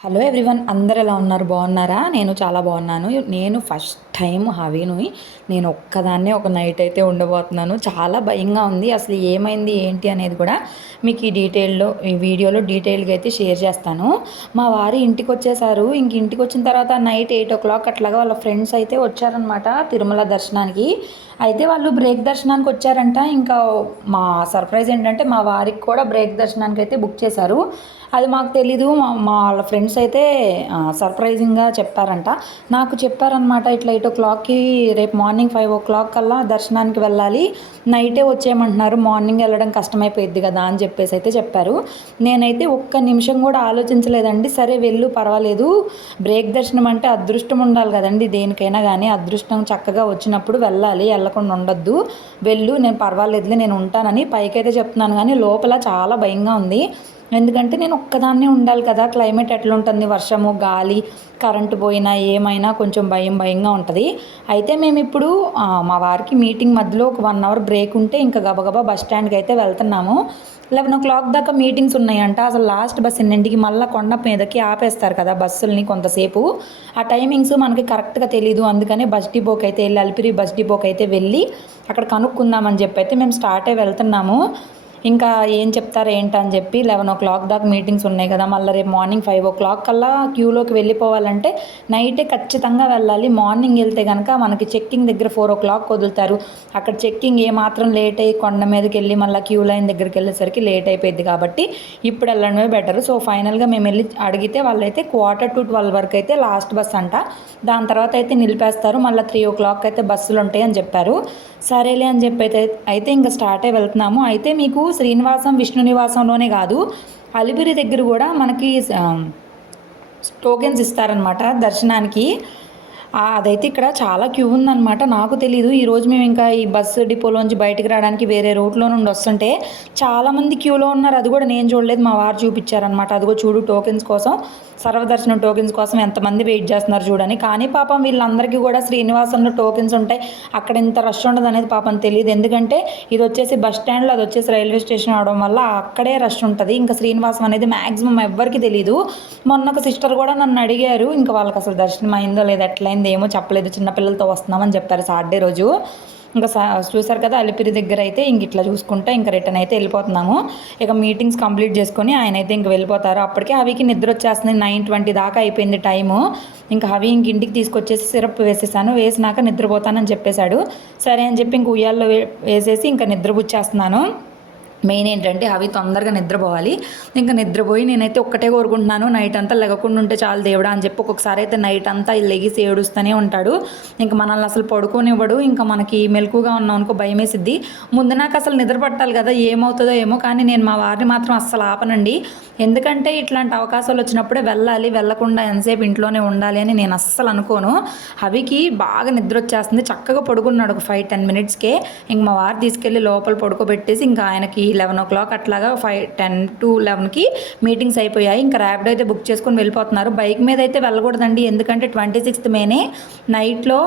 Hello everyone అందరు ఎలా ఉన్నారు? బాగున్నారా? నేను చాలా బాగున్నాను. నేను ఫస్ట్ టైం హవీనుయి నేను ఒక్కదాన్నే ఒక నైట్ అయితే ఉండబోతున్నాను. చాలా భయంగా ఉంది. అసలు ఏమైంది ఏంటి అనేది కూడా మీకు ఈ డీటెయిల్లో ఈ వీడియోలో డీటెయిల్గా అయితే షేర్ చేస్తాను. మా వారు ఇంటికి వచ్చేసారు ఇంక ఇంటికి వచ్చిన తర్వాత నైట్ ఎయిట్ ఓ క్లాక్ అట్లాగా వాళ్ళ ఫ్రెండ్స్ అయితే వచ్చారనమాట తిరుమల దర్శనానికి. అయితే వాళ్ళు బ్రేక్ దర్శనానికి వచ్చారంట. ఇంకా మా సర్ప్రైజ్ ఏంటంటే మా వారికి కూడా బ్రేక్ దర్శనానికి అయితే బుక్ చేశారు. అది మాకు తెలీదు. మా మా వాళ్ళ ఫ్రెండ్స్ అయితే సర్ప్రైజింగ్గా చెప్పారంట. నాకు చెప్పారనమాట ఇట్లా ఎయిట్ ఓ క్లాక్కి రేపు మార్నింగ్ ఫైవ్ ఓ క్లాక్ కల్లా దర్శనానికి వెళ్ళాలి. నైటే వచ్చేయమంటున్నారు. మార్నింగ్ వెళ్ళడం కష్టమైపోయింది కదా అని చెప్పేసి అయితే చెప్పారు. నేనైతే ఒక్క నిమిషం కూడా ఆలోచించలేదండి. సరే వెళ్ళు పర్వాలేదు. బ్రేక్ దర్శనం అంటే అదృష్టం ఉండాలి కదండి దేనికైనా కానీ అదృష్టం చక్కగా వచ్చినప్పుడు వెళ్ళాలి వెళ్ళకుండా ఉండొద్దు. వెళ్ళు నేను పర్వాలేదులే నేను ఉంటానని పైకైతే చెప్తున్నాను. కానీ లోపల చాలా భయంగా ఉంది. ఎందుకంటే నేను ఒక్కదాన్నే ఉండాలి కదా. క్లైమేట్ ఎట్లా ఉంటుంది వర్షము గాలి కరెంటు పోయినా ఏమైనా కొంచెం భయం భయంగా ఉంటుంది. అయితే మేము ఇప్పుడు మా వారికి మీటింగ్ మధ్యలో ఒక వన్ అవర్ బ్రేక్ ఉంటే ఇంకా గబగబా బస్ స్టాండ్కి అయితే వెళ్తున్నాము. లెవెన్ ఓ క్లాక్ దాకా మీటింగ్స్ ఉన్నాయంట. అసలు లాస్ట్ బస్ ఎన్నింటికి మళ్ళీ కొండ మీదకి ఆపేస్తారు కదా బస్సుల్ని కొంతసేపు. ఆ టైమింగ్స్ మనకి కరెక్ట్గా తెలియదు అందుకనే బస్ డిపోకి అయితే వెళ్ళి అలిపిరి బస్ డిపోకి అయితే వెళ్ళి అక్కడ కనుక్కుందామని చెప్పి అయితే మేము స్టార్ట్ అయి వెళ్తున్నాము. ఇంకా ఏం చెప్తారు ఏంటని చెప్పి లెవెన్ ఓ క్లాక్ దాకా మీటింగ్స్ ఉన్నాయి కదా మళ్ళీ రేపు మార్నింగ్ ఫైవ్ ఓ క్లాక్ కల్లా క్యూలోకి వెళ్ళిపోవాలంటే నైటే ఖచ్చితంగా వెళ్ళాలి. మార్నింగ్ వెళ్తే కనుక మనకి చెక్కింగ్ దగ్గర ఫోర్ ఓ క్లాక్ వదులుతారు. అక్కడ చెక్కింగ్ ఏమాత్రం లేట్ అయ్యి కొండ మీదకి వెళ్ళి మళ్ళీ క్యూ లైన్ దగ్గరికి వెళ్ళేసరికి లేట్ అయిపోయింది కాబట్టి ఇప్పుడు వెళ్ళడమే బెటర్ సో ఫైనల్గా మేము వెళ్ళి అడిగితే వాళ్ళైతే క్వార్టర్ టు ట్వెల్వ్ వరకు అయితే లాస్ట్ బస్ అంట. దాని తర్వాత అయితే నిలిపేస్తారు. మళ్ళీ త్రీ ఓ క్లాక్ అయితే బస్సులు ఉంటాయి అని చెప్పారు. సరేలే అని చెప్పి అయితే అయితే ఇంకా స్టార్ట్ అయి వెళ్తున్నాము. అయితే మీకు శ్రీనివాసం విష్ణు నివాసంలోనే కాదు అలిపిరి దగ్గర కూడా మనకి టోకెన్స్ ఇస్తారనమాట దర్శనానికి. అదైతే ఇక్కడ చాలా క్యూ ఉందన్నమాట. నాకు తెలీదు. ఈరోజు మేము ఇంకా ఈ బస్సు డిపోలోంచి బయటికి రావడానికి వేరే రూట్లో నుండి వస్తుంటే చాలామంది క్యూలో ఉన్నారు. అది కూడా నేను చూడలేదు. మా వారు చూపించారనమాట అదిగో చూడు టోకెన్స్ కోసం సర్వదర్శనం టోకెన్స్ కోసం ఎంతమంది వెయిట్ చేస్తున్నారు చూడని. కానీ పాపం వీళ్ళందరికీ కూడా శ్రీనివాసంలో టోకెన్స్ ఉంటాయి. అక్కడ ఇంత రష్ ఉండదు అనేది పాపం తెలియదు ఎందుకంటే ఇది వచ్చేసి బస్ స్టాండ్లో అది వచ్చేసి రైల్వే స్టేషన్ అవడం వల్ల అక్కడే రష్ ఉంటుంది. ఇంకా శ్రీనివాసం అనేది మ్యాక్సిమం ఎవ్వరికి తెలియదు మొన్న ఒక సిస్టర్ కూడా నన్ను అడిగారు. ఇంకా వాళ్ళకి అసలు దర్శనం అయిందో లేదో ఎట్లయిందో ఏమో చెప్పలేదు. చిన్నపిల్లలతో వస్తున్నామని చెప్పారు సాటర్డే రోజు. ఇంకా చూసారు కదా అలిపిరి దగ్గర అయితే ఇంక ఇట్లా చూసుకుంటా ఇంకా రిటర్న్ అయితే వెళ్ళిపోతున్నాము. ఇక మీటింగ్స్ కంప్లీట్ చేసుకొని ఆయన అయితే ఇంక వెళ్ళిపోతారు. అప్పటికే హవికి నిద్ర వచ్చేస్తుంది. నైన్ ట్వంటీ దాకా అయిపోయింది టైము. ఇంకా హవి ఇంక ఇంటికి తీసుకొచ్చేసి సిరప్ వేసేసాను. వేసినాక నిద్రపోతానని చెప్పేశాడు. సరే అని చెప్పి ఇంక ఉయ్యాల్లో వేసేసి ఇంకా నిద్రపుచ్చేస్తున్నాను. మెయిన్ ఏంటంటే అవి తొందరగా నిద్రపోవాలి. ఇంకా నిద్రపోయి నేనైతే ఒక్కటే కోరుకుంటున్నాను నైట్ అంతా లెగకుండా ఉంటే చాలు దేవుడా అని చెప్పి ఒక్కొక్కసారి అయితే నైట్ అంతా లెగిసి ఏడుస్తూనే ఉంటాడు. ఇంకా మనల్ని అసలు పడుకోనివ్వడు ఇంకా మనకి మెలకుగా ఉన్నాం అనుకో భయం వేసిద్ది ముందు నాకు అసలు నిద్ర పట్టాలి కదా ఏమవుతుందో ఏమో కానీ నేను మా వారిని మాత్రం అస్సలు ఆపనండి. ఎందుకంటే ఇట్లాంటి అవకాశాలు వచ్చినప్పుడే వెళ్ళాలి వెళ్ళకుండా ఎంతసేపు ఇంట్లోనే ఉండాలి అని నేను అస్సలు అనుకోను. అవికి బాగా నిద్ర వచ్చేస్తుంది చక్కగా పడుకున్నాడు ఒక ఫైవ్ టెన్ మినిట్స్కే. ఇంక మా వారు తీసుకెళ్ళి లోపల పడుకోబెట్టేసి ఇంకా ఆయనకి లెవెన్ ఓ క్లాక్ అట్లాగా ఫైవ్ టెన్ టు లెవెన్కి మీటింగ్స్ అయిపోయాయి. ఇంకా ర్యాపిడో అయితే బుక్ చేసుకొని వెళ్ళిపోతున్నారు. బైక్ మీద అయితే వెళ్ళకూడదండి. ఎందుకంటే ట్వంటీ సిక్స్త్ మేనే నైట్లో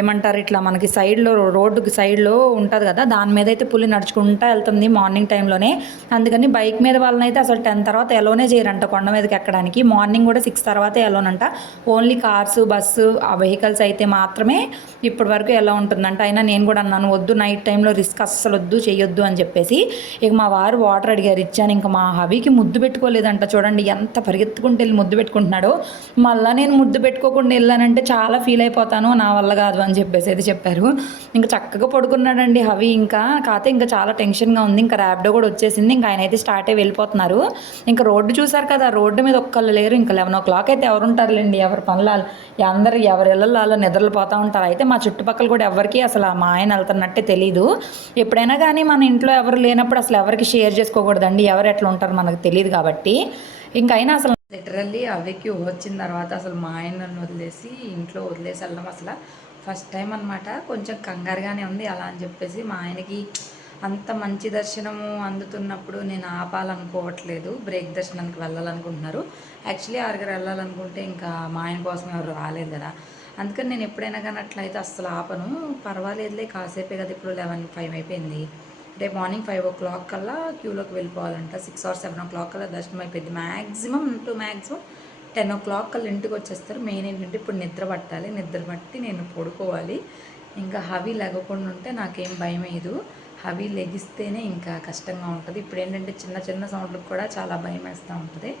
ఏమంటారు ఇట్లా మనకి సైడ్లో రోడ్డుకి సైడ్లో ఉంటుంది కదా దాని మీద అయితే పులి నడుచుకుంటా వెళ్తుంది మార్నింగ్ టైంలోనే. అందుకని బైక్ మీద వాళ్ళనైతే అసలు టెన్ తర్వాత ఎలోనే చేయరంట కొండ మీదకి ఎక్కడానికి. మార్నింగ్ కూడా సిక్స్ తర్వాత ఎలోనంట. ఓన్లీ కార్స్ బస్సు ఆ వెహికల్స్ అయితే మాత్రమే ఇప్పటి వరకు ఎలా ఉంటుందంట. అయినా నేను కూడా అన్నాను వద్దు నైట్ టైంలో రిస్క్ అస్సలు వద్దు చేయొద్దు అని చెప్పేసి. ఇక మా వారు వాటర్ అడిగారు ఇచ్చాను. ఇంకా మా హవికి ముద్దు పెట్టుకోలేదంట. చూడండి ఎంత పరిగెత్తుకుంటూ వెళ్ళి ముద్దు పెట్టుకుంటున్నాడో. మళ్ళీ నేను ముద్దు పెట్టుకోకుండా వెళ్ళానంటే చాలా ఫీల్ అయిపోతాను. నా వల్ల కాదు అని చెప్పేసి అయితే చెప్పారు. ఇంకా చక్కగా పడుకున్నాడండి హవి. ఇంకా కాకపోతే ఇంకా చాలా టెన్షన్గా ఉంది. ఇంకా ర్యాపిడో కూడా వచ్చేసింది. ఇంకా ఆయన అయితే స్టార్ట్ అయ్యి వెళ్ళిపోతున్నారు. ఇంకా రోడ్డు చూసారు కదా రోడ్డు మీద ఒక్కళ్ళు లేరు. ఇంకా లెవెన్ ఓ క్లాక్ అయితే ఎవరు ఉంటారులేండి ఎవరి పనులు అందరు ఎవరి అలా నిద్రలు పోతూ ఉంటారు. అయితే మా చుట్టుపక్కల కూడా ఎవరికి అసలు మా ఆయన వెళ్తున్నట్టే తెలీదు. ఎప్పుడైనా కానీ మన ఇంట్లో ఎవరు లేనప్పుడు అసలు ఎవరికి షేర్ చేసుకోకూడదండి. ఎవరు ఎట్లా ఉంటారు మనకు తెలియదు కాబట్టి. ఇంకైనా అయినా అసలు లిటరల్లీ అవికి వచ్చిన తర్వాత అసలు మా ఆయన నన్ను వదిలేసి ఇంట్లో వదిలేసి వెళ్ళడం అసలు ఫస్ట్ టైం అనమాట కొంచెం కంగారుగానే ఉంది అలా అని చెప్పేసి మా ఆయనకి అంత మంచి దర్శనము అందుతున్నప్పుడు నేను ఆపాలనుకోవట్లేదు. బ్రేక్ దర్శనానికి వెళ్ళాలనుకుంటున్నారు. యాక్చువల్లీ ఆరుగురు వెళ్ళాలనుకుంటే ఇంకా మా ఆయన కోసం ఎవరు రాలేదు కదా. అందుకని నేను ఎప్పుడైనా కానీ అట్లయితే అస్సలు ఆపను. పర్వాలేదులే కాసేపే కదా ఇప్పుడు లెవెన్ ఫైవ్ అయిపోయింది. రేపు మార్నింగ్ ఫైవ్ ఓ క్లాక్ కల్లా క్యూలోకి వెళ్ళిపోవాలంట. Six or seven o'clock కల్లా దర్శనం అయిపోయింది. Maximum to maximum ten o'clock కల్లా ఇంటికి వచ్చేస్తారు. మెయిన్ ఏంటంటే ఇప్పుడు నిద్ర పట్టాలి. నిద్ర పట్టి నేను పడుకోవాలి. ఇంకా హవి లెగకుండా ఉంటే నాకేం భయం లేదు. హవి లెగిస్తేనే ఇంకా కష్టంగా ఉంటుంది. ఇప్పుడు ఏంటంటే చిన్న చిన్న సౌండ్లకు కూడా చాలా భయం వేస్తూ ఉంటుంది.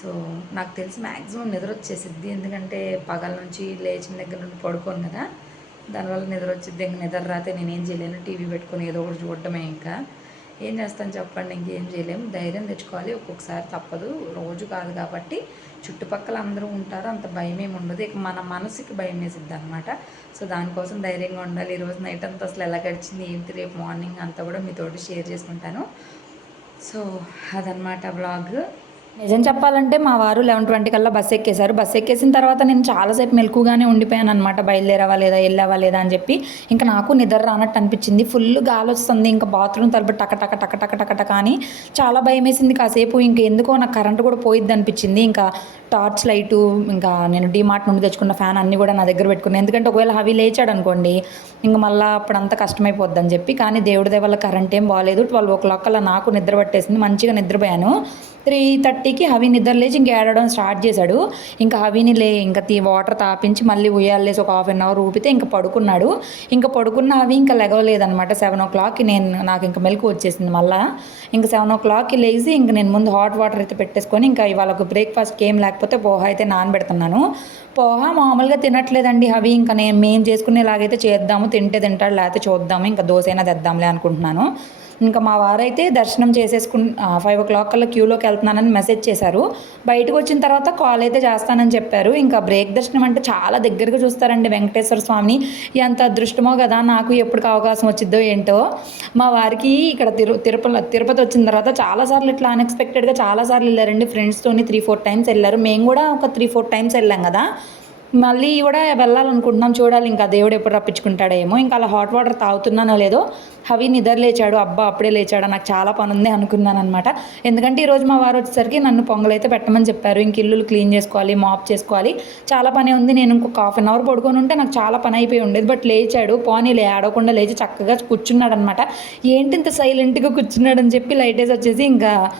సో నాకు తెలిసి మ్యాక్సిమం నిద్ర వచ్చేసిద్ది. ఎందుకంటే పగల నుంచి లేచిన దగ్గర నుండి పడుకోను కదా. దానివల్ల నిద్ర వచ్చిద్ది. ఇంకా నిద్ర రాతే నేనేం చేయలేను. టీవీ పెట్టుకొని ఏదో ఒకటి చూడటమే ఇంకా. ఏం చేస్తాను చెప్పండి ఇంకేం చేయలేము ధైర్యం తెచ్చుకోవాలి. ఒక్కొక్కసారి తప్పదు. రోజు కాదు కాబట్టి చుట్టుపక్కల అందరూ ఉంటారు. అంత భయం ఏమి ఉండదు. ఇక మన మనసుకి భయం వేసిద్ది అనమాట సో దానికోసం ధైర్యంగా ఉండాలి. ఈరోజు నైట్ అంతా అసలు ఎలా గడిచింది ఏంటి రేపు మార్నింగ్ అంతా కూడా మీతోటి షేర్ చేసుకుంటాను. సో అదనమాట బ్లాగ్. నిజం చెప్పాలంటే మా వారు లెవెన్ ట్వంటీ కల్లా బస్ ఎక్కేశారు. బస్ ఎక్కేసిన తర్వాత నేను చాలాసేపు మెలకుగానే ఉండిపోయాను అనమాట బయలుదేరావా లేదా వెళ్ళావా లేదా అని చెప్పి. ఇంకా నాకు నిద్ర రానట్టు అనిపించింది. ఫుల్ గాలి వస్తుంది. ఇంకా బాత్రూమ్ తలుపు టక టక టక టక టక టక అని చాలా భయం వేసింది కాసేపు ఇంకా ఎందుకో నాకు కరెంట్ కూడా పోయిద్ది అనిపించింది. ఇంకా టార్చ్ లైటు ఇంకా నేను డీమార్ట్ నుండి తెచ్చుకున్న ఫ్యాన్ అన్నీ కూడా నా దగ్గర పెట్టుకున్నాను ఎందుకంటే ఒకవేళ అవి లేచాడు అనుకోండి ఇంకా మళ్ళీ అప్పుడంతా కష్టమైపోద్ది అని చెప్పి. కానీ దేవుడి వల్ల కరెంట్ ఏం బాగాలేదు ట్వెల్వ్ ఓ క్లాక్ అలా నాకు నిద్ర పట్టేసింది. మంచిగా నిద్రపోయాను. త్రీ థర్టీకి హవి నిద్ర లేచి ఇంకా ఏడవడం స్టార్ట్ చేశాడు. ఇంకా హవిని లే ఇంకా తీ వాటర్ తాపించి మళ్ళీ ఉయ్యాలేసి ఒక హాఫ్ అన్ అవర్ ఊపితే ఇంకా పడుకున్నాడు. ఇంకా పడుకున్న అవి ఇంకా లెగవలేదనమాట సెవెన్ ఓ క్లాక్కి నేను నాకు ఇంకా మెలకు వచ్చేసింది మళ్ళీ. ఇంకా సెవెన్ ఓ క్లాక్కి లేచి ఇంకా నేను ముందు హాట్ వాటర్ అయితే పెట్టేసుకొని ఇంకా ఇవాళ ఒక బ్రేక్ఫాస్ట్కి ఏం లేకపోతే పోహా అయితే నానబెడుతున్నాను. పోహా మామూలుగా తినట్లేదండి అవి ఇంకా నేను మేము చేసుకునేలాగైతే చేద్దాము తింటే తింటాడు లేకపోతే చూద్దాము ఇంకా దోశ అయినా తెద్దాంలే అనుకుంటున్నాను. ఇంకా మా వారైతే దర్శనం చేసేసుకు ఫైవ్ ఓ క్లాక్ కల్లా క్యూలోకి వెళ్తున్నానని మెసేజ్ చేశారు. బయటకు వచ్చిన తర్వాత కాల్ అయితే చేస్తానని చెప్పారు. ఇంకా బ్రేక్ దర్శనం అంటే చాలా దగ్గరగా చూస్తారండి వెంకటేశ్వర స్వామిని. ఎంత అదృష్టమో కదా నాకు ఎప్పటికి అవకాశం వచ్చిద్దో ఏంటో. మా వారికి ఇక్కడ తిరు తిరుపతి తిరుపతి వచ్చిన తర్వాత చాలాసార్లు ఇట్లా అన్ఎక్స్పెక్టెడ్గా చాలాసార్లు వెళ్ళారండి. ఫ్రెండ్స్తోని త్రీ ఫోర్ టైమ్స్ వెళ్ళారు. మేము కూడా ఒక త్రీ ఫోర్ టైమ్స్ వెళ్ళాం కదా. మళ్ళీ కూడా వెళ్ళాలనుకుంటున్నాం. చూడాలి ఇంకా దేవుడు ఎప్పుడు రప్పించుకుంటాడేమో. ఇంకా అలా హాట్ వాటర్ తాగుతున్నానో లేదో హవి నిద్ర లేచాడు. అబ్బా అప్పుడే లేచాడు? నాకు చాలా పని ఉంది అనుకున్నాను అనమాట ఎందుకంటే ఈరోజు మా వారు వచ్చేసరికి నన్ను పొంగలైతే పెట్టమని చెప్పారు. ఇంక ఇల్లులు క్లీన్ చేసుకోవాలి మాప్ చేసుకోవాలి. చాలా పని ఉంది. నేను ఇంకొక హాఫ్ అన్ అవర్ పడుకొని ఉంటే నాకు చాలా పని అయిపోయి ఉండేది. బట్ లేచాడు. పోనీ లే ఆడకుండా లేచి చక్కగా కూర్చున్నాడు అనమాట ఏంటి ఇంత సైలెంట్గా కూర్చున్నాడని చెప్పి లైట్ వేసి వచ్చేసి ఇంకా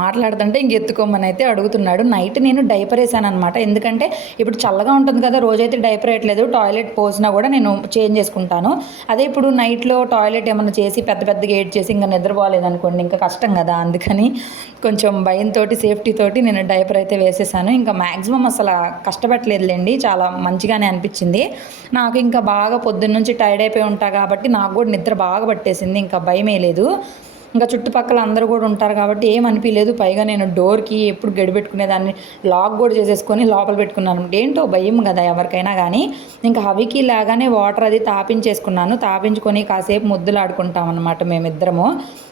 మాట్లాడుతుంటే ఇంక ఎత్తుకోమని అయితే అడుగుతున్నాడు. నైట్ నేను డైపర్ వేసాను అనమాట ఎందుకంటే ఇప్పుడు చల్లగా ఉంటుంది కదా రోజైతే డైపర్ వేయట్లేదు. టాయిలెట్ పోసినా కూడా నేను చేంజ్ చేసుకుంటాను. అదే ఇప్పుడు నైట్లో టాయిలెట్ ఏమైనా చేసి పెద్ద పెద్దగా ఏడ్ చేసి ఇంకా నిద్రపోలేదనుకోండి ఇంకా కష్టం కదా అందుకని కొంచెం భయంతో సేఫ్టీతోటి నేను డైపర్ అయితే వేసేసాను. ఇంకా మ్యాక్సిమం అసలు కష్టపెట్టలేదులేండి చాలా మంచిగానే అనిపించింది. నాకు ఇంకా బాగా పొద్దున్న నుంచి టైర్డ్ అయిపోయి ఉంటా కాబట్టి నాకు కూడా నిద్ర బాగా పట్టేసింది. ఇంకా భయమే లేదు. ఇంకా చుట్టుపక్కల అందరూ కూడా ఉంటారు కాబట్టి ఏం అనిపించలేదు పైగా నేను డోర్కి ఎప్పుడు గడిపెట్టుకునేదాన్ని లాక్ కూడా చేసేసుకొని లోపల పెట్టుకున్నాను. ఏంటో భయం కదా ఎవరికైనా కానీ ఇంకా హవికి లాగానే వాటర్ అది తాపించేసుకున్నాను. తాపించుకొని కాసేపు ముద్దులు ఆడుకుంటాం అనమాట మేమిద్దరము.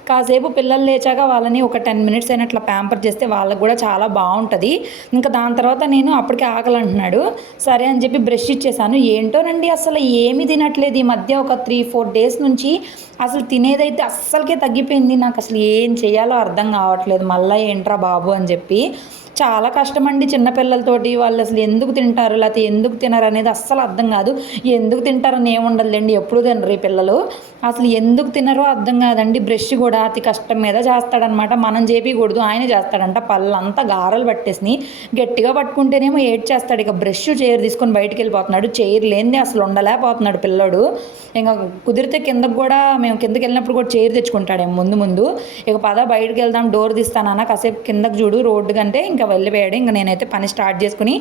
కాసేపు పిల్లలు లేచాక వాళ్ళని ఒక టెన్ మినిట్స్ అయినా అట్లా ప్యాంపర్ చేస్తే వాళ్ళకి కూడా చాలా బాగుంటుంది. ఇంకా దాని తర్వాత నేను అప్పటికే ఆకలి అంటున్నాడు సరే అని చెప్పి బ్రష్ ఇచ్చేసాను. ఏంటోనండి అసలు ఏమి తినట్లేదు. ఈ మధ్య ఒక త్రీ ఫోర్ డేస్ నుంచి అసలు తినేదైతే అస్సలకే తగ్గిపోయింది. నాకు అసలు ఏం చేయాలో అర్థం కావట్లేదు. మళ్ళీ ఏంట్రా బాబు అని చెప్పి చాలా కష్టమండి చిన్నపిల్లలతోటి వాళ్ళు అసలు ఎందుకు తింటారు? లేకపోతే ఎందుకు తినరు అనేది అస్సలు అర్థం కాదు. ఎందుకు తింటారని ఏముండదులేండి ఎప్పుడు తినరు ఈ పిల్లలు. అసలు ఎందుకు తినరో అర్థం కాదండి. బ్రష్ కూడా అతి కష్టం మీద చేస్తాడనమాట. మనం చేపించకూడదు ఆయన చేస్తాడంట. పళ్ళంతా గారలు పట్టేసి గట్టిగా పట్టుకుంటేనేమో ఏడ్ చేస్తాడు ఇక బ్రష్ చైర్ తీసుకొని బయటికి వెళ్ళిపోతున్నాడు చైర్ లేనిది అసలు ఉండలేకపోతున్నాడు పిల్లోడు. ఇంకా కుదిరితే కిందకు కూడా మేము కిందకి వెళ్ళినప్పుడు కూడా చైర్ తెచ్చుకుంటాడేమో ముందు ముందు. ఇక పద బయటకు వెళ్దాం డోర్ తీస్తానన్న. కాసేపు కిందకు చూడు రోడ్డు కంటే ఇంకా వెళ్ళిపోయాడు. ఇంకా నేనైతే పని స్టార్ట్ చేసుకుని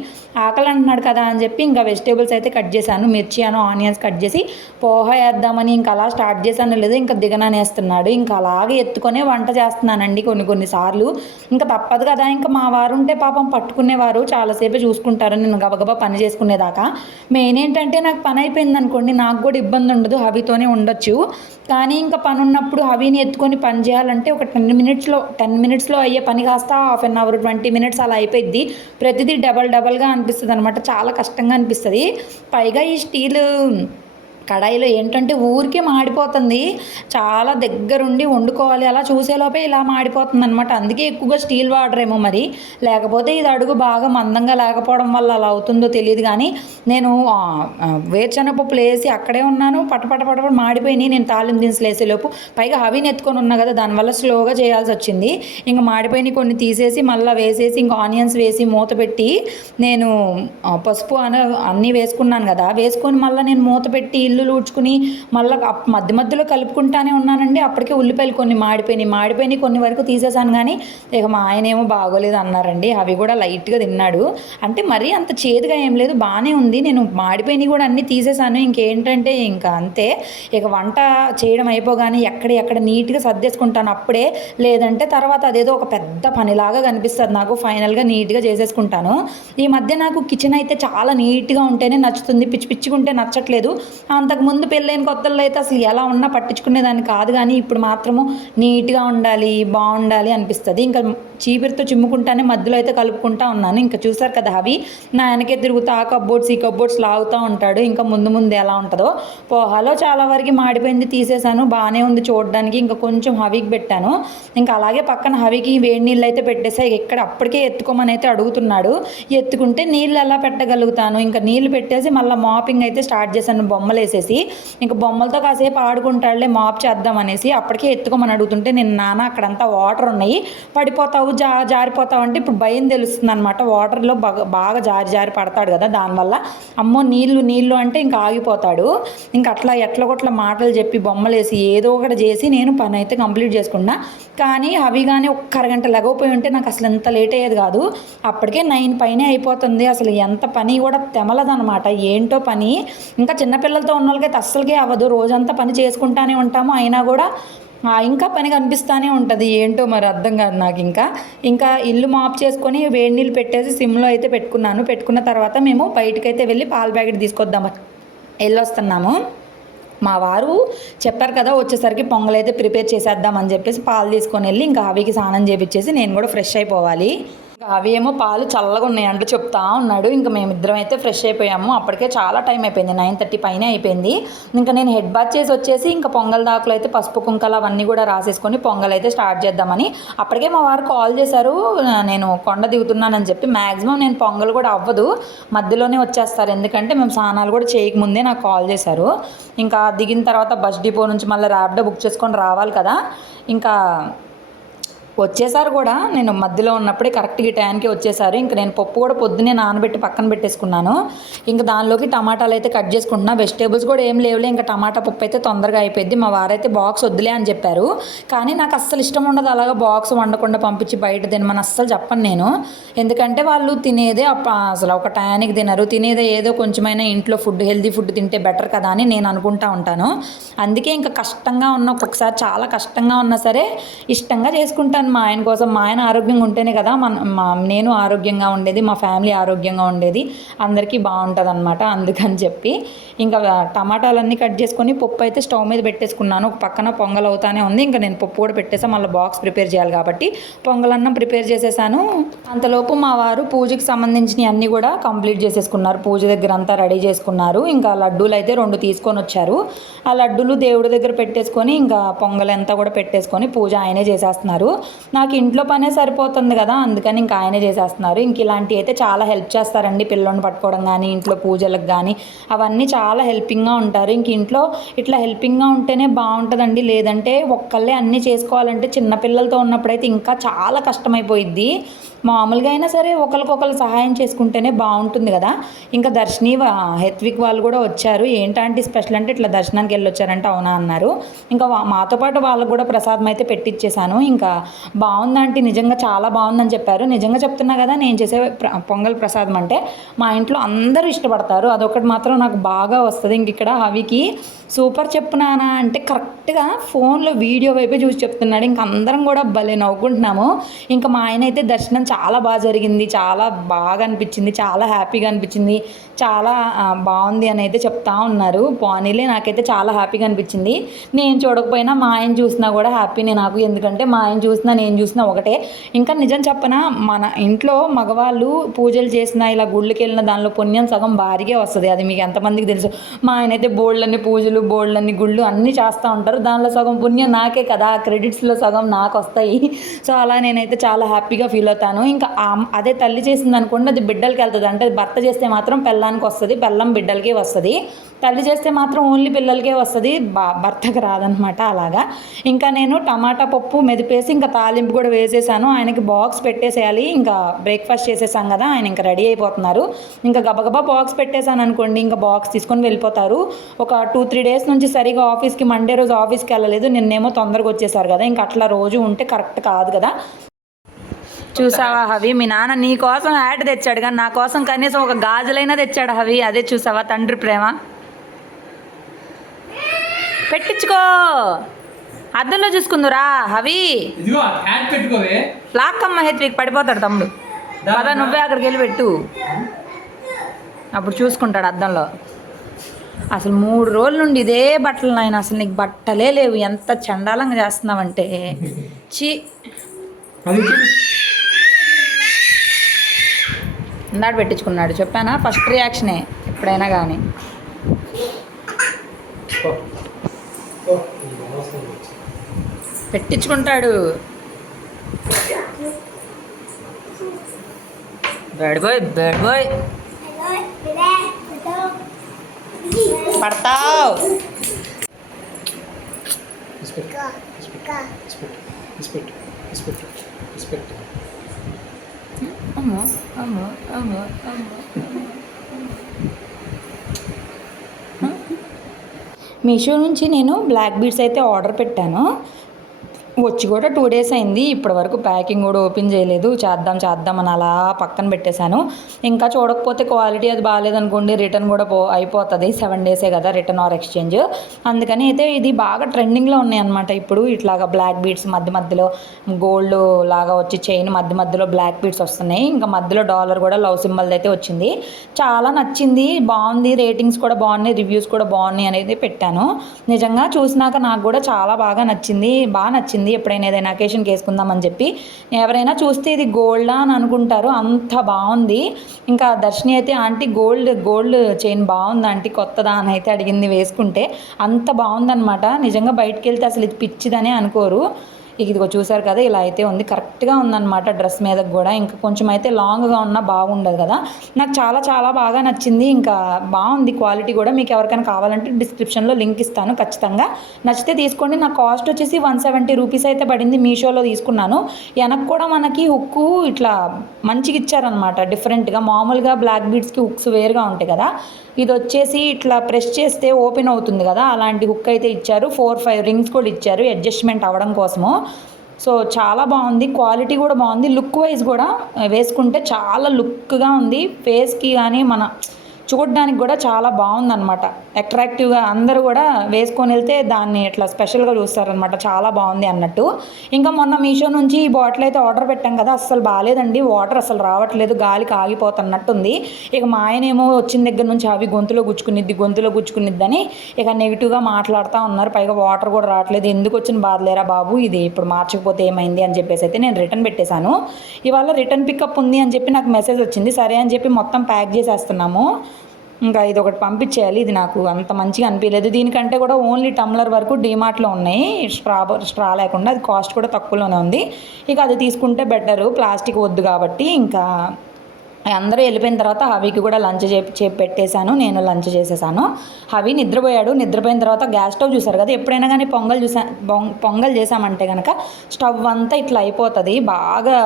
ఆకలి అంటున్నాడు కదా అని చెప్పి ఇంకా వెజిటేబుల్స్ అయితే కట్ చేశాను. మిర్చి అను ఆనియన్స్ కట్ చేసి పోహ వేద్దామని ఇంకా అలా స్టార్ట్ చేశాను లేదు ఇంకా దిగనానేస్తున్నాడు. ఇంకా అలాగే ఎత్తుకొనే వంట చేస్తున్నానండి కొన్ని కొన్ని సార్లు. ఇంకా తప్పదు కదా ఇంకా మా వారు ఉంటే పాపం పట్టుకునేవారు. చాలాసేపు చూసుకుంటారు నేను గబగబా పని చేసుకునేదాకా. మెయిన్ ఏంటంటే నాకు పని అయిపోయింది అనుకోండి నాకు కూడా ఇబ్బంది ఉండదు హవితోనే ఉండొచ్చు. కానీ ఇంకా పని ఉన్నప్పుడు హవిని ఎత్తుకొని పని చేయాలంటే ఒక టెన్ మినిట్స్లో టెన్ మినిట్స్లో అయ్యే పని కాస్త half an hour twenty minutes అలా అయిపోయింది ప్రతిదీ డబల్ డబల్గా అనిపిస్తుంది అనమాట చాలా కష్టంగా అనిపిస్తుంది. పైగా ఈ స్టీల్ కడాయిలో ఏంటంటే ఊరికే మాడిపోతుంది. చాలా దగ్గరుండి వండుకోవాలి. అలా చూసేలోపే ఇలా మాడిపోతుంది అనమాట అందుకే ఎక్కువగా స్టీల్ వాడరేమో మరి. లేకపోతే ఇది అడుగు బాగా మందంగా లేకపోవడం వల్ల అలా అవుతుందో తెలియదు కానీ నేను వేరుశనగపప్పులు వేసి అక్కడే ఉన్నాను. పటపట పటపట మాడిపోయినాయి. నేను తాళిం దినుసులు వేసేలోపు పైగా అవిని ఎత్తుకొని ఉన్నా కదా దానివల్ల స్లోగా చేయాల్సి వచ్చింది. ఇంకా మాడిపోయినాయి కొన్ని తీసేసి మళ్ళీ వేసేసి ఇంకా ఆనియన్స్ వేసి మూత పెట్టి నేను పసుపు అన అన్నీ వేసుకున్నాను కదా. వేసుకొని మళ్ళీ నేను మూత పెట్టి ఇల్లు ఊడ్చుకుని మళ్ళీ మధ్య మధ్యలో కలుపుకుంటానే ఉన్నానండి. అప్పటికే ఉల్లిపాయలు కొన్ని మాడిపోయినాయి. మాడిపోయినాయి కొన్ని వరకు తీసేసాను కానీ ఇక మా ఆయన ఏమో బాగోలేదు అన్నారండి. అవి కూడా లైట్గా తిన్నాడు. అంటే మరీ అంత చేదుగా ఏం లేదు. బాగానే ఉంది. నేను మాడిపోయినవి కూడా అన్నీ తీసేసాను ఇంకేంటంటే ఇంకా అంతే. ఇక వంట చేయడం అయిపోగానే ఎక్కడ ఎక్కడ నీట్గా సర్దేసుకుంటాను అప్పుడే. లేదంటే తర్వాత అదేదో ఒక పెద్ద పనిలాగా కనిపిస్తుంది నాకు. ఫైనల్గా నీట్గా చేసేసుకుంటాను. ఈ మధ్య నాకు కిచెన్ అయితే చాలా నీట్గా ఉంటేనే నచ్చుతుంది. పిచ్చి పిచ్చిగా ఉంటే నచ్చట్లేదు. అంతకుముందు పెళ్ళైన కొత్తల్లో అయితే అసలు ఎలా ఉన్నా పట్టించుకునేదాన్ని కాదు కానీ ఇప్పుడు మాత్రము నీట్గా ఉండాలి బాగుండాలి అనిపిస్తుంది. ఇంకా చీపిరితో చిమ్ముకుంటానే మధ్యలో అయితే కలుపుకుంటా ఉన్నాను. ఇంకా చూసారు కదా అవి. నా వెనకే తిరుగుతూ ఆ కబ్బోర్డ్స్ ఈ కబ్బోర్డ్స్ లాగుతూ ఉంటాడు. ఇంకా ముందు ముందు ఎలా ఉంటుందో. పోహాలో చాలా వరకు మాడిపోయింది తీసేసాను బాగానే ఉంది చూడడానికి. ఇంకా కొంచెం హవికి పెట్టాను. ఇంకా అలాగే పక్కన హవికి వేడి నీళ్ళు అయితే పెట్టేసా. ఇక్కడ అప్పటికే ఎత్తుకోమని అయితే అడుగుతున్నాడు. ఎత్తుకుంటే నీళ్ళు ఎలా పెట్టగలుగుతాను? ఇంకా నీళ్ళు పెట్టేసి మళ్ళీ మాపింగ్ అయితే స్టార్ట్ చేశాను బొమ్మలు వేసేసి ఇంకా బొమ్మలతో కాసేపు ఆడుకుంటాడులే మాప్ చేద్దాం అనేసి అప్పటికే ఎత్తుకోమని అడుగుతుంటే నేను నాన్న అక్కడంతా వాటర్ ఉన్నాయి పడిపోతావు జా జారిపోతావు అంటే ఇప్పుడు భయం తెలుస్తుంది అనమాట వాటర్లో బాగా బాగా జారి జారి పడతాడు కదా దానివల్ల అమ్మో నీళ్ళు నీళ్ళు అంటే ఇంకా ఆగిపోతాడు. ఇంకా అట్లా ఎట్లా కొట్ల మాటలు చెప్పి బొమ్మలు వేసి ఏదో ఒకటి చేసి నేను పని అయితే కంప్లీట్ చేసుకున్నా కానీ అవి కానీ ఒక్క అరగంట లెగకపోయి ఉంటే నాకు అసలు ఎంత లేట్ అయ్యేది కాదు. అప్పటికే నైన్ పైనే అయిపోతుంది. అసలు ఎంత పని కూడా తెమలదనమాట ఏంటో పని. ఇంకా చిన్నపిల్లలతో ఉన్న వాళ్ళకైతే అస్సలకే అవ్వదు. రోజంతా పని చేసుకుంటానే ఉంటాము. అయినా కూడా ఇంకా పని కనిపిస్తూనే ఉంటుంది. ఏంటో మరి అర్థం కాదు నాకు ఇంకా. ఇంకా ఇల్లు మాప్ చేసుకొని వేడి నీళ్ళు పెట్టేసి సిమ్లో అయితే పెట్టుకున్నాను. పెట్టుకున్న తర్వాత మేము బయటకైతే వెళ్ళి పాల ప్యాకెట్ తీసుకొద్దాం. వెళ్ళొస్తున్నాము. మా వారు చెప్పారు కదా వచ్చేసరికి పొంగల్ అయితే ప్రిపేర్ చేసేద్దామని చెప్పేసి పాలు తీసుకొని వెళ్ళి ఇంకా ఆవికి స్నానం చేపించేసి నేను కూడా ఫ్రెష్ అయిపోవాలి. అవి ఏమో పాలు చల్లగా ఉన్నాయి అంటూ చెప్తా ఉన్నాడు. ఇంకా మేమిద్దరం అయితే ఫ్రెష్ అయిపోయాము. అప్పటికే చాలా టైం అయిపోయింది. నైన్ థర్టీ పైన అయిపోయింది. ఇంకా నేను హెడ్ బాత్ చేసి వచ్చేసి ఇంకా పొంగల్ దాకులు అయితే పసుపు కుంకలు అవన్నీ కూడా రాసేసుకొని పొంగల్ అయితే స్టార్ట్ చేద్దామని అప్పటికే మా వారు కాల్ చేశారు. నేను కొండ దిగుతున్నానని చెప్పి మ్యాక్సిమం నేను పొంగల్ కూడా అవ్వదు. మధ్యలోనే వచ్చేస్తారు. ఎందుకంటే మేము స్నానాలు కూడా చేయకముందే నాకు కాల్ చేశారు. ఇంకా దిగిన తర్వాత బస్ డిపో నుంచి మళ్ళీ ర్యాప్డో బుక్ చేసుకొని రావాలి కదా. ఇంకా వచ్చేసారు కూడా. నేను మధ్యలో ఉన్నప్పుడే కరెక్ట్గా ఈ టైంకి వచ్చేసారు. ఇంకా నేను పప్పు కూడా పొద్దునే నానబెట్టి పక్కన పెట్టేసుకున్నాను. ఇంకా దానిలోకి టమాటాలు అయితే కట్ చేసుకుంటున్నా. వెజిటేబుల్స్ కూడా ఏం లేవులే ఇంకా టమాటా పప్పు అయితే తొందరగా అయిపోయింది. మా వారైతే బాక్స్ వద్దులే అని చెప్పారు. కానీ నాకు అస్సలు ఇష్టం ఉండదు అలాగా బాక్స్ వండకుండా పంపించి బయట తినమని అస్సలు చెప్పను నేను. ఎందుకంటే వాళ్ళు తినేదే అప్ప- అసలు ఒక టయానికి తినరు. తినేదే ఏదో కొంచెమైనా ఇంట్లో ఫుడ్ హెల్దీ ఫుడ్ తింటే బెటర్ కదా అని నేను అనుకుంటా ఉంటాను. అందుకే ఇంకా కష్టంగా ఉన్న ఒక్కొక్కసారి చాలా కష్టంగా ఉన్నా సరే ఇష్టంగా చేసుకుంటాను. మా ఆయన కోసం మా ఆయన ఆరోగ్యంగా ఉంటేనే కదా మన మా నేను ఆరోగ్యంగా ఉండేది మా ఫ్యామిలీ ఆరోగ్యంగా ఉండేది అందరికీ బాగుంటుంది అనమాట అందుకని చెప్పి. ఇంకా టమాటాలన్నీ కట్ చేసుకొని పప్పు అయితే స్టవ్ మీద పెట్టేసుకున్నాను. ఒక పక్కన పొంగల్ అవుతానే ఉంది. ఇంకా నేను పప్పు కూడా పెట్టేసా. మళ్ళీ బాక్స్ ప్రిపేర్ చేయాలి కాబట్టి పొంగలన్నం ప్రిపేర్ చేసేసాను. అంతలోపు మా వారు పూజకి సంబంధించినవి అన్నీ కూడా కంప్లీట్ చేసేసుకున్నారు. పూజ దగ్గర అంతా రెడీ చేసుకున్నారు. ఇంకా లడ్డూలు అయితే రెండు తీసుకొని వచ్చారు. ఆ లడ్డూలు దేవుడి దగ్గర పెట్టేసుకొని ఇంకా పొంగల్ అంతా కూడా పెట్టేసుకొని పూజ ఆయనే చేసేస్తున్నారు. నాకు ఇంట్లో పనే సరిపోతుంది కదా అందుకని ఇంకా ఆయనే చేసేస్తున్నారు. ఇంక ఇలాంటివి అయితే చాలా హెల్ప్ చేస్తారండి పిల్లల్ని పట్టుకోవడం కానీ ఇంట్లో పూజలకు కానీ అవన్నీ చాలా హెల్పింగ్గా ఉంటారు. ఇంక ఇంట్లో ఇట్లా హెల్పింగ్గా ఉంటేనే బాగుంటుందండి. లేదంటే ఒక్కళ్ళే అన్నీ చేసుకోవాలంటే చిన్నపిల్లలతో ఉన్నప్పుడైతే ఇంకా చాలా కష్టమైపోయిద్ది. మామూలుగా అయినా సరే ఒకరికొకరు సహాయం చేసుకుంటేనే బాగుంటుంది కదా. ఇంకా దర్శిని వా- హెత్విక్ వాళ్ళు కూడా వచ్చారు. ఏంటంటే స్పెషల్ అంటే ఇట్లా దర్శనానికి వెళ్ళి వచ్చారంటే అవునా అన్నారు. ఇంకా మాతో పాటు వాళ్ళకు కూడా ప్రసాదం అయితే పెట్టిచ్చేసాను. ఇంకా బాగుందంటే నిజంగా చాలా బాగుందని చెప్పారు. నిజంగా చెప్తున్నా కదా నేను చేసే ప్ర- పొంగల్ ప్రసాదం అంటే మా ఇంట్లో అందరూ ఇష్టపడతారు. అదొకటి మాత్రం నాకు బాగా వస్తుంది. ఇంక ఇక్కడ అవికి సూపర్ చెప్పునానా అంటే కరెక్ట్గా ఫోన్లో వీడియో వైపే చూసి చెప్తున్నాడు. ఇంక అందరం కూడా భలే నవ్వుకుంటున్నాము. ఇంకా మా ఆయన అయితే దర్శనం చాలా బాగా జరిగింది చాలా బాగా అనిపించింది చాలా హ్యాపీగా అనిపించింది చాలా బాగుంది అని అయితే చెప్తా ఉన్నారు. పోనీలే నాకైతే చాలా హ్యాపీగా అనిపించింది. నేను చూడకపోయినా మా ఆయన చూసినా కూడా హ్యాపీనే నాకు. ఎందుకంటే మా ఆయన చూసినా నేను చూసినా ఒకటే. ఇంకా నిజం చెప్పనా మన ఇంట్లో మగవాళ్ళు పూజలు చేసినా ఇలా గుళ్ళకి వెళ్ళిన దానిలో పుణ్యం సగం భారీగా వస్తుంది. అది మీకు ఎంతమందికి తెలుసు? మా ఆయన అయితే బోల్డ్లన్నీ పూజలు బోల్డ్లన్నీ గుళ్ళు అన్నీ చేస్తూ ఉంటారు. దానిలో సగం పుణ్యం నాకే కదా. క్రెడిట్స్లో సగం నాకు వస్తాయి. సో అలా నేనైతే చాలా హ్యాపీగా ఫీల్ అవుతాను. ఇంకా అదే తల్లి చేసింది అనుకోండి అది బిడ్డలకి వెళ్తుంది. అంటే భర్త చేస్తే మాత్రం పెళ్ళానికి వస్తుంది పెళ్ళం బిడ్డలకి వస్తుంది. తల్లి చేస్తే మాత్రం ఓన్లీ పిల్లలకే వస్తుంది బా భర్తకు రాదనమాట అలాగా. ఇంకా నేను టమాటా పప్పు మెదిపేసి ఇంకా తాలింపు కూడా వేసేసాను. ఆయనకి బాక్స్ పెట్టేసేయాలి ఇంకా బ్రేక్ఫాస్ట్ చేసేసాం కదా ఆయన ఇంకా రెడీ అయిపోతున్నారు. ఇంకా గబగబా బాక్స్ పెట్టేశాను అనుకోండి ఇంకా బాక్స్ తీసుకొని వెళ్ళిపోతారు. ఒక టూ త్రీ డేస్ నుంచి సరిగా ఆఫీస్కి మండే రోజు ఆఫీస్కి వెళ్ళలేదు. నిన్నేమో తొందరగా వచ్చేసారు కదా ఇంకా అట్లా రోజు ఉంటే కరెక్ట్ కాదు కదా. చూసావా హవి? మీ నాన్న నీ కోసం యాడ్ తెచ్చాడు కానీ నా కోసం కనీసం ఒక గాజులైనా తెచ్చాడు హవి? అదే చూసావా? తండ్రి ప్రేమ. పెట్టించుకో. అద్దంలో చూసుకుందురా హవి. లాక్కమ్మ హెత్వికి పడిపోతాడు తమ్ముడు. పద నువ్వే అక్కడికి వెళ్ళి పెట్టు. అప్పుడు చూసుకుంటాడు అద్దంలో. అసలు మూడు రోజుల నుండి ఇదే బట్టలు నాయన అసలు నీకు బట్టలే లేవు. ఎంత చండాలంగా చేస్తున్నావంటే. చీ ఇందాడు పెట్టించుకున్నాడు. చెప్పానా? ఫస్ట్ రియాక్షనే ఎప్పుడైనా కానీ. పెట్టించుకుంటాడు. బెడ్ బాయ్ బెడ్ బాయ్ పడతావు. అమ్మో అమ్మో అమ్మో అమ్మో. మీషో నుంచి నేను బ్లాక్ బీడ్స్ అయితే ఆర్డర్ పెట్టాను. వచ్చి కూడా టూ డేస్ అయింది. ఇప్పటి వరకు ప్యాకింగ్ కూడా ఓపెన్ చేయలేదు. చేద్దాం చేద్దాం అని అలా పక్కన పెట్టేశాను. ఇంకా చూడకపోతే క్వాలిటీ అది బాగాలేదనుకోండి రిటర్న్ కూడా పో అయిపోతుంది. సెవెన్ డేసే కదా రిటర్న్ ఆర్ ఎక్స్చేంజ్ అందుకని అయితే ఇది బాగా ట్రెండింగ్లో ఉన్నాయి అనమాట ఇప్పుడు ఇట్లాగా బ్లాక్ బీడ్స్ మధ్య మధ్యలో గోల్డ్ లాగా వచ్చి చైన్ మధ్య మధ్యలో బ్లాక్ బీడ్స్ వస్తున్నాయి. ఇంకా మధ్యలో డాలర్ కూడా లవ్ సింబల్ అయితే వచ్చింది. చాలా నచ్చింది. బాగుంది. రేటింగ్స్ కూడా బాగున్నాయి. రివ్యూస్ కూడా బాగున్నాయి అనేది పెట్టాను. నిజంగా చూసినాక నాకు కూడా చాలా బాగా నచ్చింది. బాగా నచ్చింది. ఎప్పుడైనా ఏదైనా అకేషన్కి వేసుకుందామని చెప్పి. ఎవరైనా చూస్తే ఇది గోల్డా అని అనుకుంటారు. అంత బాగుంది. ఇంకా దర్శిని అయితే ఆంటీ గోల్డ్ గోల్డ్ చైన్ బాగుంది ఆంటీ? కొత్తదా? అని అయితే అడిగింది వేసుకుంటే. అంత బాగుందన్నమాట. నిజంగా బయటికి వెళ్తే అసలు ఇది పిచ్చిదనే అనుకోరు. ఇక ఇదిగో చూసారు కదా ఇలా అయితే ఉంది. కరెక్ట్గా ఉందన్నమాట డ్రెస్ మీద కూడా. ఇంకా కొంచెం అయితే లాంగ్గా ఉన్నా బాగుండదు కదా. నాకు చాలా చాలా బాగా నచ్చింది. ఇంకా బాగుంది క్వాలిటీ కూడా. మీకు ఎవరికైనా కావాలంటే డిస్క్రిప్షన్లో లింక్ ఇస్తాను ఖచ్చితంగా. నచ్చితే తీసుకోండి. నా కాస్ట్ వచ్చేసి వన్ సెవెంటీ రూపీస్ అయితే పడింది మీషోలో తీసుకున్నాను. వెనక్కి కూడా మనకి హుక్కు ఇట్లా మంచిగా ఇచ్చారనమాట డిఫరెంట్గా మామూలుగా బ్లాక్ బీడ్స్కి హుక్స్ వేరుగా ఉంటాయి కదా. ఇది వచ్చేసి ఇట్లా ప్రెస్ చేస్తే ఓపెన్ అవుతుంది కదా. అలాంటి హుక్ అయితే ఇచ్చారు. ఫోర్ ఫైవ్ రింగ్స్ కూడా ఇచ్చారు. అడ్జస్ట్మెంట్ అవ్వడం కోసము. సో చాలా బాగుంది. క్వాలిటీ కూడా బాగుంది. లుక్ వైజ్ కూడా వేసుకుంటే చాలా లుక్గా ఉంది. ఫేస్కి కానీ మన చూడడానికి కూడా చాలా బాగుందన్నమాట. అట్రాక్టివ్గా అందరూ కూడా వేసుకొని వెళ్తే దాన్ని ఇట్లా స్పెషల్గా చూస్తారనమాట చాలా బాగుంది అన్నట్టు. ఇంకా మొన్న మీషో నుంచి ఈ బాటిల్ అయితే ఆర్డర్ పెట్టాం కదా అస్సలు బాగాలేదండి వాటర్ అసలు రావట్లేదు గాలికి ఆగిపోతున్నట్టుంది ఇక మా ఆయనేమో వచ్చిన దగ్గర నుంచి అవి గొంతులో గుచ్చుకునిద్ది గొంతులో గుచ్చుకునిద్దని ఇక నెగిటివ్గా మాట్లాడుతూ ఉన్నారు. పైగా వాటర్ కూడా రావట్లేదు. ఎందుకు వచ్చిన బాధలేరా బాబు? ఇది ఇప్పుడు మార్చకపోతే ఏమైంది అని చెప్పేసి అయితే నేను రిటర్న్ పెట్టేశాను. ఇవాళ రిటర్న్ పికప్ ఉంది అని చెప్పి నాకు మెసేజ్ వచ్చింది. సరే అని చెప్పి మొత్తం ప్యాక్ చేసేస్తున్నాము. ఇంకా ఇది ఒకటి పంపించేయాలి. ఇది నాకు అంత మంచిగా అనిపించలేదు. దీనికంటే కూడా ఓన్లీ టమ్లర్ వరకు డీమార్ట్లో ఉన్నాయి. స్ట్రా స్ట్రా లేకుండా అది కాస్ట్ కూడా తక్కువలోనే ఉంది. ఇక అది తీసుకుంటే బెటరు. ప్లాస్టిక్ వద్దు కాబట్టి ఇంకా అందరూ వెళ్ళిపోయిన తర్వాత హవికి కూడా లంచ్ చేపి చేపి పెట్టేశాను. నేను లంచ్ చేసేసాను. హవి నిద్రపోయాడు. నిద్రపోయిన తర్వాత గ్యాస్ స్టవ్ చూసారు కదా ఎప్పుడైనా కానీ పొంగల్ చూసా పొంగల్ చేసామంటే కనుక స్టవ్ అంతా ఇట్లా అయిపోతుంది బాగా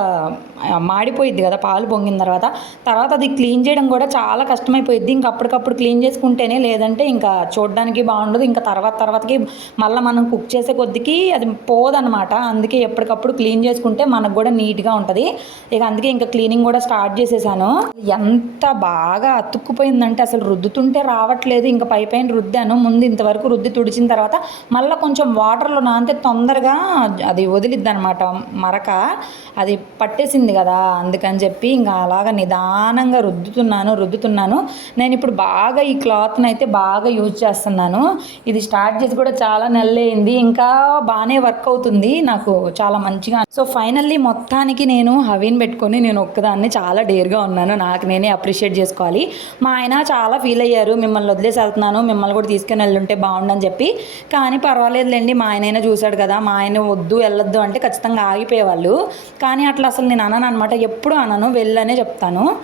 మాడిపోయిద్ది కదా పాలు పొంగిన తర్వాత. తర్వాత అది క్లీన్ చేయడం కూడా చాలా కష్టమైపోయిద్ది. ఇంకా అప్పటికప్పుడు క్లీన్ చేసుకుంటేనే లేదంటే ఇంకా చూడడానికి బాగుండదు. ఇంకా తర్వాత తర్వాతకి మళ్ళీ మనం కుక్ చేసే కొద్దికి అది పోదనమాట అందుకే ఎప్పటికప్పుడు క్లీన్ చేసుకుంటే మనకు కూడా నీట్గా ఉంటుంది. ఇక అందుకే ఇంకా క్లీనింగ్ కూడా స్టార్ట్ చేసేసాను. రుద్దాను ఎంత బాగా అతుక్కుపోయిందంటే అసలు రుద్దుతుంటే రావట్లేదు. ఇంకా పై పైన రుద్దాను. ముందు ఇంతవరకు రుద్ది తుడిచిన తర్వాత మళ్ళీ కొంచెం వాటర్లో నానితే తొందరగా అది వదిలిద్ది అనమాట మరక అది పట్టేసింది కదా అందుకని చెప్పి ఇంకా అలాగ నిదానంగా రుద్దుతున్నాను రుద్దుతున్నాను. నేను ఇప్పుడు బాగా ఈ క్లాత్ని అయితే బాగా యూజ్ చేస్తున్నాను. ఇది స్టార్ట్ చేసి కూడా చాలా నెలలైంది. ఇంకా బాగానే వర్క్ అవుతుంది. నాకు చాలా మంచిగా సో ఫైనల్లీ మొత్తానికి నేను హవీన్ పెట్టుకొని నేను ఒక్కదాన్ని చాలా డేర్గా ఉన్నాను. నాకు నేనే అప్రిషియేట్ చేసుకోవాలి. మా ఆయన చాలా ఫీల్ అయ్యారు. మిమ్మల్ని వదిలేసి వెళ్తున్నాను. మిమ్మల్ని కూడా తీసుకుని వెళ్ళుంటే బాగుండని చెప్పి. కానీ పర్వాలేదులేండి. మా ఆయనైనా చూశాడు కదా. మా ఆయన వద్దు వెళ్ళొద్దు అంటే ఖచ్చితంగా ఆగిపోయేవాళ్ళు. కానీ అట్లా అసలు నేను అనను అనమాట ఎప్పుడు అనను. వెళ్ళనే చెప్తాను.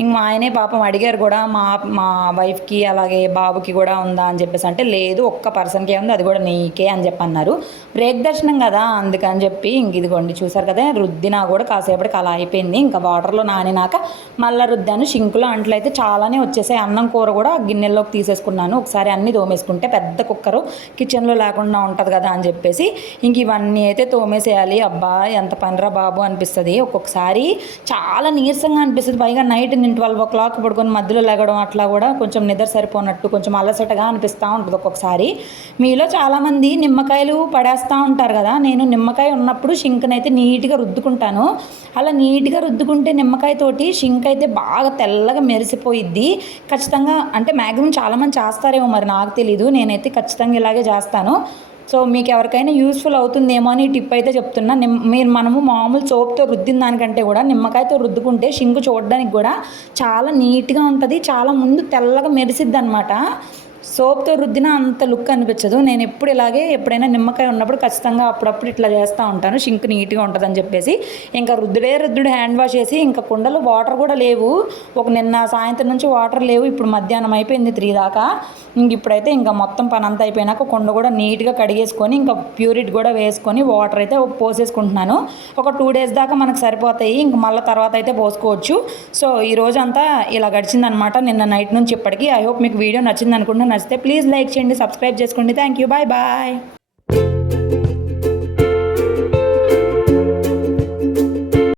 ఇంక మా ఆయనే పాపం అడిగారు కూడా మా మా వైఫ్కి అలాగే బాబుకి కూడా ఉందా అని చెప్పేసి అంటే లేదు ఒక్క పర్సన్కే ఉంది అది కూడా నీకే అని చెప్పి అన్నారు. బ్రేక్ దర్శనం కదా అందుకని చెప్పి ఇంక ఇదిగోండి చూసారు కదా రుద్దినా కూడా కాసేపటికి అలా అయిపోయింది. ఇంకా వాటర్లో నానినాక మళ్ళీ రుద్దాను షింకులో అంట్లు అయితే చాలానే వచ్చేసాయి. అన్నం కూర కూడా గిన్నెల్లోకి తీసేసుకున్నాను. ఒకసారి అన్నీ తోమేసుకుంటే పెద్ద కుక్కరు కిచెన్లో లేకుండా ఉంటుంది కదా అని చెప్పేసి ఇంక ఇవన్నీ అయితే తోమేసేయాలి. అబ్బా ఎంత పనిరా బాబు అనిపిస్తుంది. ఒక్కొక్కసారి చాలా నీరసంగా అనిపిస్తుంది. పైగా నైట్ ట్వెల్వ్ ఓ క్లాక్ పడుకొని మధ్యలో లెగడం అట్లా కూడా కొంచెం నిద్ర సరిపోనట్టు కొంచెం అలసటగా అనిపిస్తూ ఉంటుంది ఒక్కొక్కసారి. మీలో చాలామంది నిమ్మకాయలు పడేస్తూ ఉంటారు కదా నేను నిమ్మకాయ ఉన్నప్పుడు షింక్ని అయితే నీట్గా రుద్దుకుంటాను. అలా నీట్గా రుద్దుకుంటే నిమ్మకాయతోటి షింక్ అయితే బాగా తెల్లగా మెరిసిపోయిద్ది. ఖచ్చితంగా అంటే మ్యాక్సిమం చాలామంది చేస్తారేమో మరి నాకు తెలీదు నేనైతే ఖచ్చితంగా ఇలాగే చేస్తాను. సో మీకు ఎవరికైనా యూస్ఫుల్ అవుతుందేమో అని టిప్ అయితే చెప్తున్నా. నిమ్ మీరు మనము మామూలు సోప్తో రుద్దిన దానికంటే కూడా నిమ్మకాయతో రుద్దుకుంటే షింకు చూడడానికి కూడా చాలా నీట్గా ఉంటుంది. చాలా ముందు తెల్లగా మెరిసిద్ది అనమాట సోప్తో రుద్దిన అంత లుక్ అనిపించదు. నేను ఎప్పుడు ఇలాగే ఎప్పుడైనా నిమ్మకాయ ఉన్నప్పుడు ఖచ్చితంగా అప్పుడప్పుడు ఇట్లా చేస్తూ ఉంటాను. షింక్ నీట్గా ఉంటుందని చెప్పేసి. ఇంకా రుద్దుడే రుద్దుడు హ్యాండ్ వాష్ చేసి ఇంకా కుండలు వాటర్ కూడా లేవు. ఒక నిన్న సాయంత్రం నుంచి వాటర్ లేవు. ఇప్పుడు మధ్యాహ్నం అయిపోయింది త్రీ దాకా. ఇంక ఇప్పుడైతే ఇంకా మొత్తం పని అంతా అయిపోయినాక కుండ కూడా నీట్గా కడిగేసుకొని ఇంకా ప్యూరిట్ కూడా వేసుకొని వాటర్ అయితే పోసేసుకుంటున్నాను. ఒక టూ డేస్ దాకా మనకు సరిపోతాయి. ఇంక మళ్ళీ తర్వాత అయితే పోసుకోవచ్చు. సో ఈ రోజంతా ఇలా గడిచిందనమాట. నిన్న నైట్ నుంచి ఇప్పటికీ. ఐ హోప్ మీకు వీడియో నచ్చింది అనుకుంటున్నాను నచ్చితే ప్లీజ్ లైక్ చేయండి సబ్స్క్రైబ్ చేసుకోండి. Thank you bye bye